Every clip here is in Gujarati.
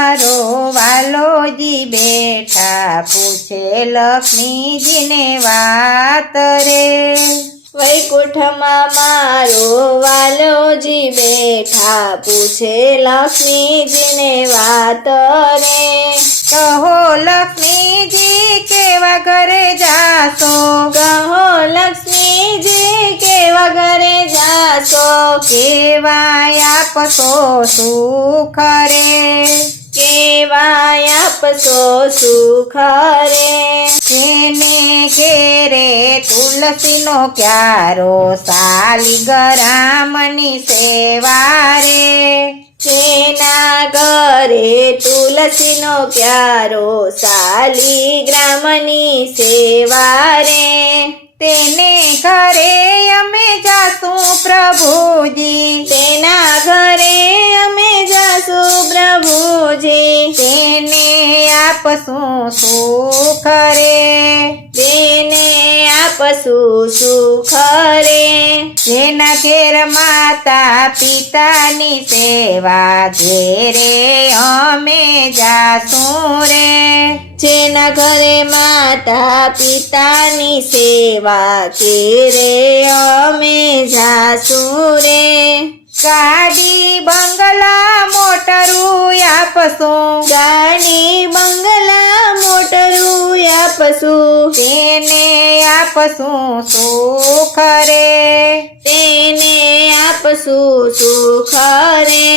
મારો વાલોજી બેઠા પૂછે લક્ષ્મીજીને વાત રે। વૈકુંઠમાં મારો વાલોજી બેઠા પૂછે લક્ષ્મીજીને વાત રે। કહો લક્ષ્મીજી કેવા ઘરે જાશો, કહો લક્ષ્મીજી કેવા ઘરે જાશો, કેવાય આપશો સુખ રે, કેવાય આપશો સુખ રે। જેને ઘેરે તુલસીનો ક્યારો શાલિગ્રામની સેવા રે, જેના ઘરે તુલસીનો પ્યારો શાલિગ્રામની સેવા રે, તેને ઘરે અમે જાશું પ્રભુજી, તેના ઘરે અમે જાશું પ્રભુજી, તેને આપશું સુખ રે, તેને આપશું સુખ રે। જેના ઘેર માતા પિતાની સેવા ઘેરે અમે જાશું રે, જેના ઘરે માતા પિતાની સેવા ઘેરે અમે જાશું રે। ગાડી બંગલા મોટરું આપશું, ગાડી બંગલા મોટરું આપશું, તેને આપશું સુખ રે, તેને આપશું સુખ રે।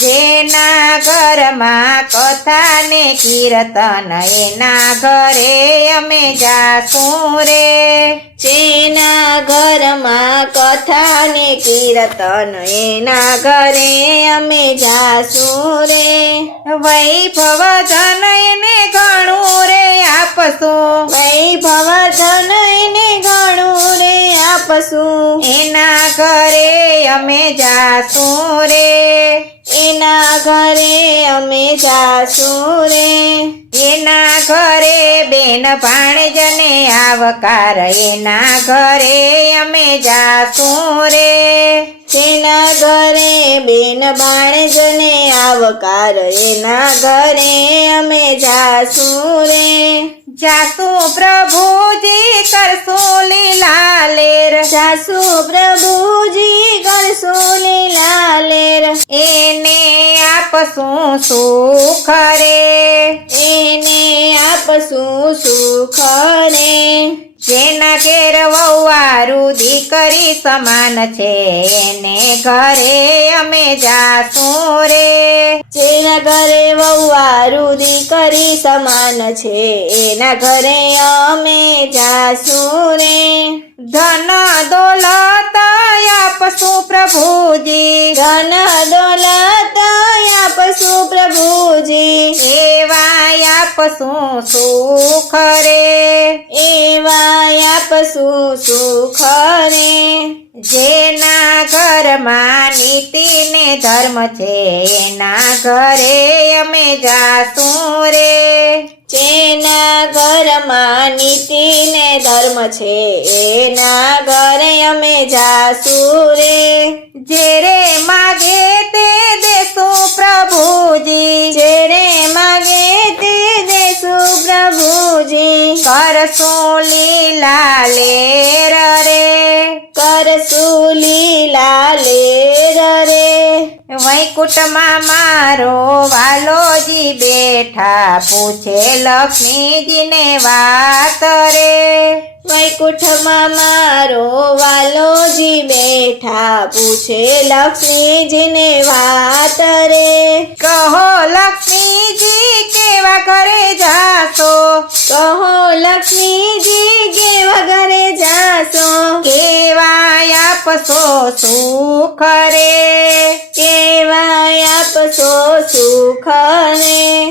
જેના ઘરમાં કથા ને કીર્તન એના ઘરે અમે જાશું રે, જેના ઘરમાં કથા ને કીર્તન એના ઘરે અમે જાશું રે। વૈભવ ધન એને ઘણું રે આપશું, વૈભવ ધન એને ઘણું રે આપશું, એના ઘરે અમે જાશું રે, એના ઘરે અમે જાશું રે। એના ઘરે બેન ભાણેજને આવકાર એના ઘરે અમે જાશું રે, જેના ઘરે બેન ભાણેજને આવકાર એના ઘરે અમે જાશું રે। જાશું પ્રભુજી કરશું લીલા લેર, જાશું પ્રભુજી કરશું લીલા લેર, એને આપશું સુખ રે, એને આપશું સુખ રે। જેના ઘેર વહુવારું દીકરી સમાન છે એને ઘરે અમે જાશું રે, જેના ઘરે વહુવારું દીકરી સમાન છે એના ઘરે અમે જાશું રે। ધન દોલત આપશું પ્રભુજી, ધન દોલત આપશું પ્રભુજી, એવા આપશું સુખ રે, એવા આપશું સુખ રે। જેના ઘરમાં નીતિ ને ધર્મ છે એના ઘરે અમે જાશું રે, જેના ઘરમાં નીતિ ને ધર્મ છે એના ઘરે અમે જાશું રે। જેરે માગે તે દેશું પ્રભુજી, જેરે માગે તે દેશું પ્રભુજી, કરશું લીલા લેર રે, કરશું લીલા લેર રે। વૈકુંઠમાં મારો વાલોજી બેઠા પૂછે લક્ષ્મીજીને વાત રે, વૈકુંઠમાં મારો વાલોજી બેઠા પૂછે લક્ષ્મીજીને વાત રે। કહો લક્ષ્મીજી કેવા ઘરે જાશો, કહો લક્ષ્મીજી કેવા ઘરે જાશો, કેવાય આપશો સુખ રે, કેવાય આપશો સુખ રે।